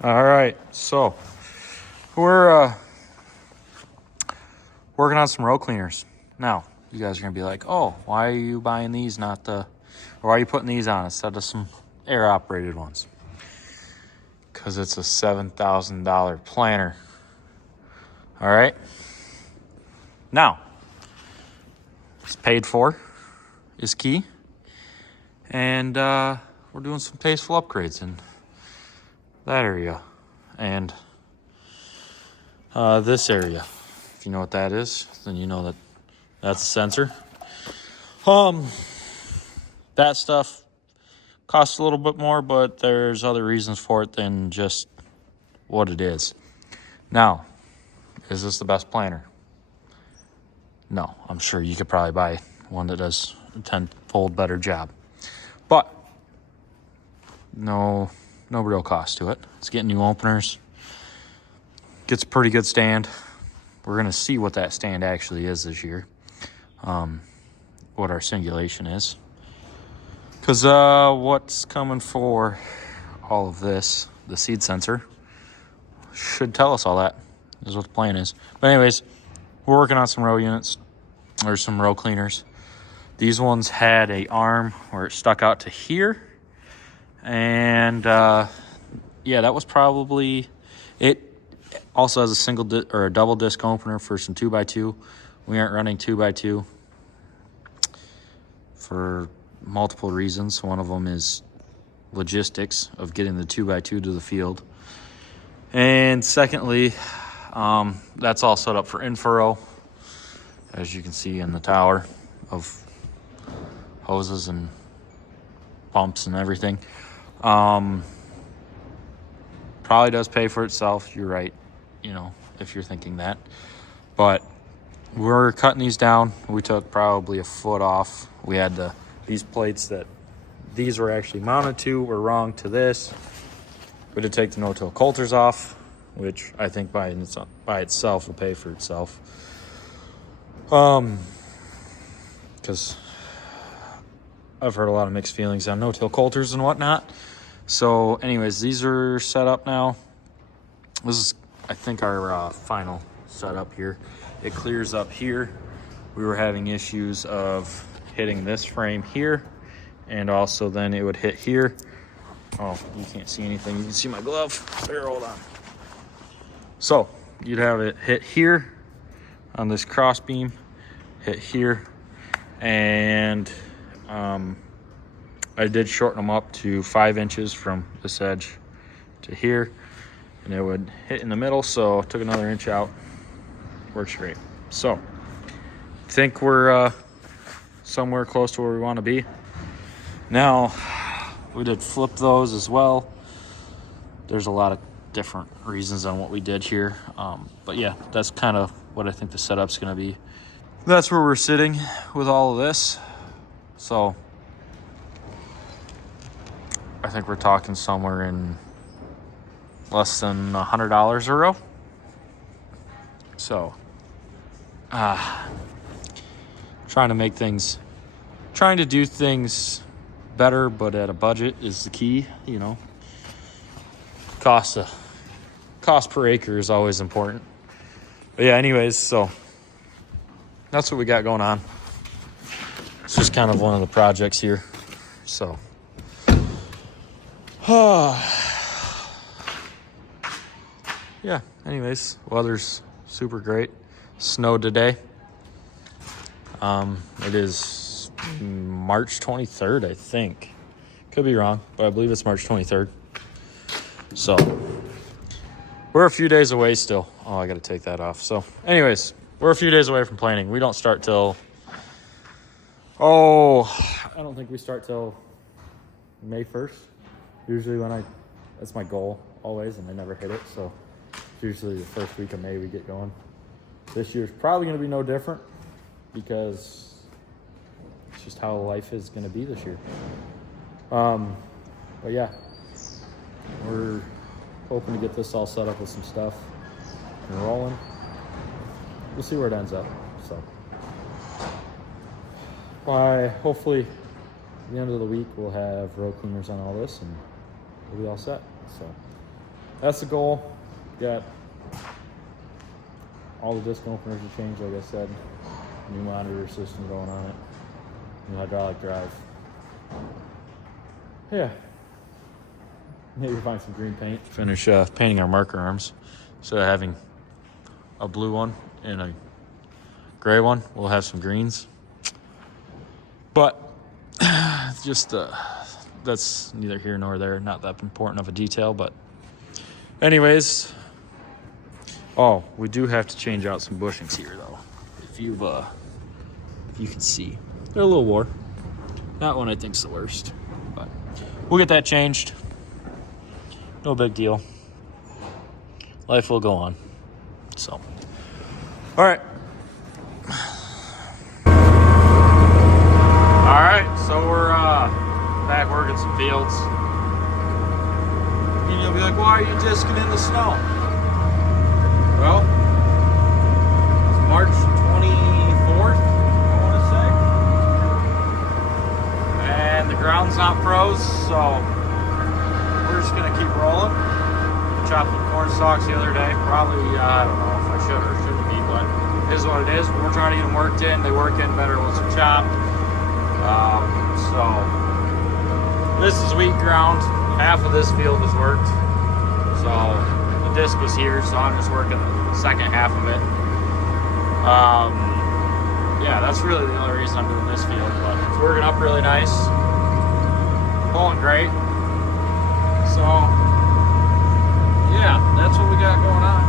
All right, so we're working on some row cleaners. Now, you guys are gonna be like, "Oh, why are you buying these? Or why are you putting these on instead of some air-operated ones?" Because it's a $7,000 planter. All right. Now, it's paid for, is key, and we're doing some tasteful upgrades in that area and this area. If you know what that is, then you know that that's a sensor. That stuff costs a little bit more, but there's other reasons for it than just what it is. Now, is this the best planter? No, I'm sure you could probably buy one that does a tenfold better job. But no real cost to it. It's getting new openers. Gets a pretty good stand. We're going to see what that stand actually is this year. What our singulation is. Because what's coming for all of this, the seed sensor, should tell us all that. Is what the plan is. But anyways, we're working on some row units, or some row cleaners. These ones had a arm where it stuck out to here. And yeah, that was probably it. Also has a single or a double disc opener for some 2x2. We aren't running 2x2 for multiple reasons. One of them is logistics of getting the 2x2 to the field. And secondly, that's all set up for in-furrow, as you can see in the tower of hoses and pumps and everything. Probably does pay for itself. You're right, if you're thinking that. But we're cutting these down. We took probably a foot off. We had these plates that these were actually mounted to were wrong to this. We had to take the no-till coulters off, which I think by itself will pay for itself. Because I've heard a lot of mixed feelings on no-till coulters and whatnot. So anyways, these are set up now. This is, I think, our final setup here. It clears up here. We were having issues of hitting this frame here, and also then it would hit here. Oh, you can't see anything. You can see my glove. There, hold on. So you'd have it hit here on this cross beam, hit here, and I did shorten them up to 5 inches from this edge to here, and it would hit in the middle, so took another inch out. Works great. So I think we're somewhere close to where we want to be. Now, we did flip those as well. There's a lot of different reasons on what we did here. But yeah, that's kind of what I think the setup's going to be. That's where we're sitting with all of this. So I think we're talking somewhere in less than $100 a row. So, trying to do things better, but at a budget is the key, Cost per acre is always important. But yeah, anyways, so that's what we got going on. It's just kind of one of the projects here. So, yeah, anyways, weather's super great. Snowed today. It is March 23rd, I think. Could be wrong, but I believe it's March 23rd. So, we're a few days away still. Oh, I got to take that off. So, anyways, we're a few days away from planting. We don't start till... I don't think we start till May 1st. Usually that's my goal always, and I never hit it. So, it's usually the first week of May we get going. This year's probably going to be no different because it's just how life is going to be this year. But yeah, we're hoping to get this all set up with some stuff and rolling. We'll see where it ends up. So, by hopefully the end of the week, we'll have row cleaners on all this and we'll be all set. So, that's the goal. Got all the disc openers are changed, like I said. New monitor system going on it. New hydraulic drive. Yeah. Maybe find some green paint. Finish painting our marker arms. Instead of having a blue one and a gray one, we'll have some greens. But just that's neither here nor there. Not that important of a detail, but anyways. Oh, we do have to change out some bushings here, though. If you can see, they're a little wore. That one I think's the worst, but we'll get that changed. No big deal. Life will go on. So, all right. All right, so we're back working some fields. And you'll be like, why are you disking in the snow? Well, it's March 24th, I want to say. And the ground's not froze, so we're just going to keep rolling. Chopped the corn stalks the other day. Probably, I don't know if I should or shouldn't be, but it is what it is. We're trying to get them worked in. They work in better once they're chopped. So this is wheat ground. Half of this field is worked. So the disc was here, so I'm just working the second half of it. Yeah, that's really the only reason I'm doing this field, but it's working up really nice. Pulling great. So yeah, that's what we got going on.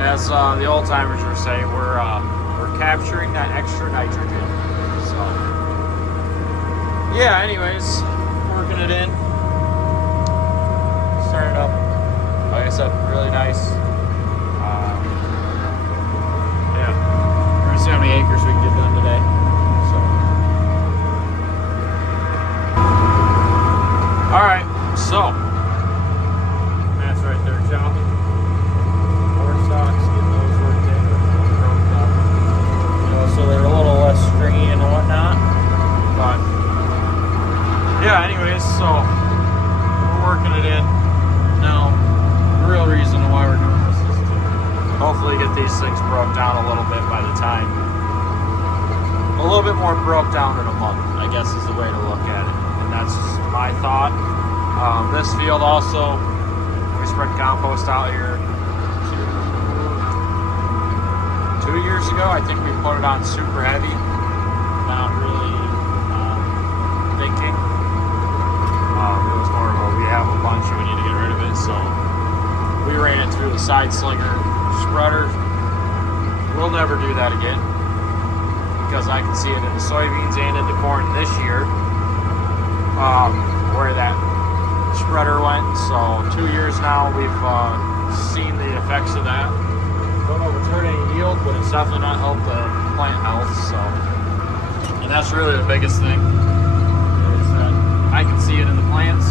As the old timers were saying, we're capturing that extra nitrogen. So yeah, anyways, working it in. Started up, like I said, really nice. Yeah, we're gonna see how many acres we can get done today. All right, so that's right there, chopping. Corn stalks, getting those worked in, broken up. You know, so they're a little less stringy and whatnot. But yeah, anyways, so we're working it in. Now, the real reason why we're doing this is to hopefully get these things broke down a little bit by the time. A little bit more broke down in a month, I guess is the way to look at it. And that's my thought. This field also, we spread compost out here 2 years ago. I think we put it on super heavy, not really thinking. It was more of a, we have a bunch and we need to get rid of it, so we ran it through the side slinger spreader. We'll never do that again because I can see it in the soybeans and in the corn this year. Where that spreader went. So 2 years now we've seen the effects of that. Don't know if it's hurt any yield, but it's definitely not helped the plant health. So, and that's really the biggest thing is that I can see it in the plants.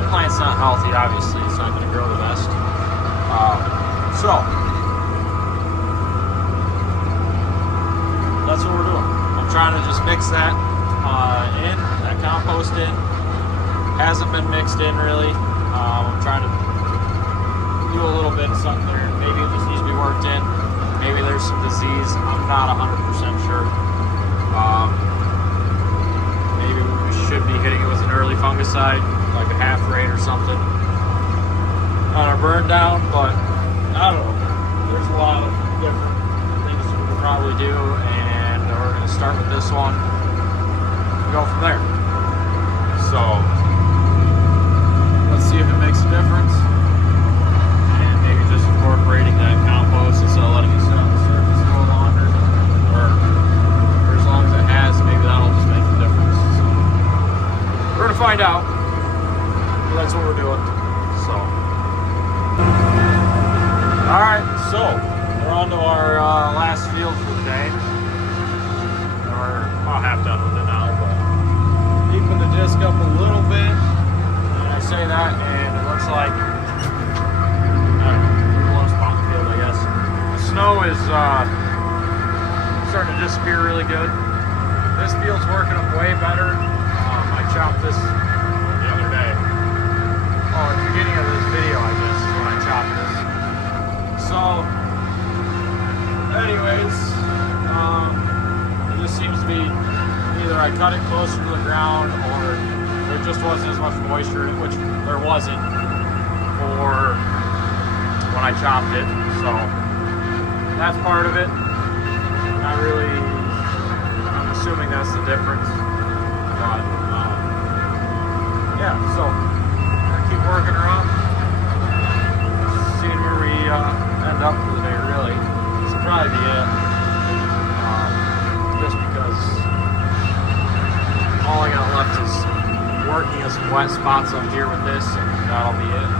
The plant's not healthy, obviously. It's not going to grow the best. So that's what we're doing. I'm trying to just mix that in, that compost in. Hasn't been mixed in really. I'm trying to do a little bit of something there. Maybe it just needs to be worked in. Maybe there's some disease. I'm not 100% sure. Maybe we should be hitting it with an early fungicide, like a half rate or something on our burn down, but I don't know. There's a lot of different things we could probably do, and we're going to start with this one. Go from there. So let's see if it makes a difference, and maybe just incorporating that compost instead of letting it sit on the surface a little longer, or as long as it has, maybe that'll just make the difference. So we're gonna find out. But that's what we're doing. So all right, so we're on to our last field for the day. We're about half done with it now, but deepen the disc up a little bit. And I say that, and it looks like, I don't know, the lowest spot in the field, I guess. The snow is starting to disappear really good. This field's working up way better. chopped this the other day. Oh, at the beginning of this video, I guess, is when I chopped this. So, anyways, it just seems to be either I cut it closer to the ground or there just wasn't as much moisture in it, which there wasn't for when I chopped it. So, that's part of it. Not really, I'm assuming that's the difference. But, yeah, so, I'm gonna keep working her up, seeing where we end up for the day, really. This will probably be it. Just because all I got left is working some wet spots up here with this, and that'll be it.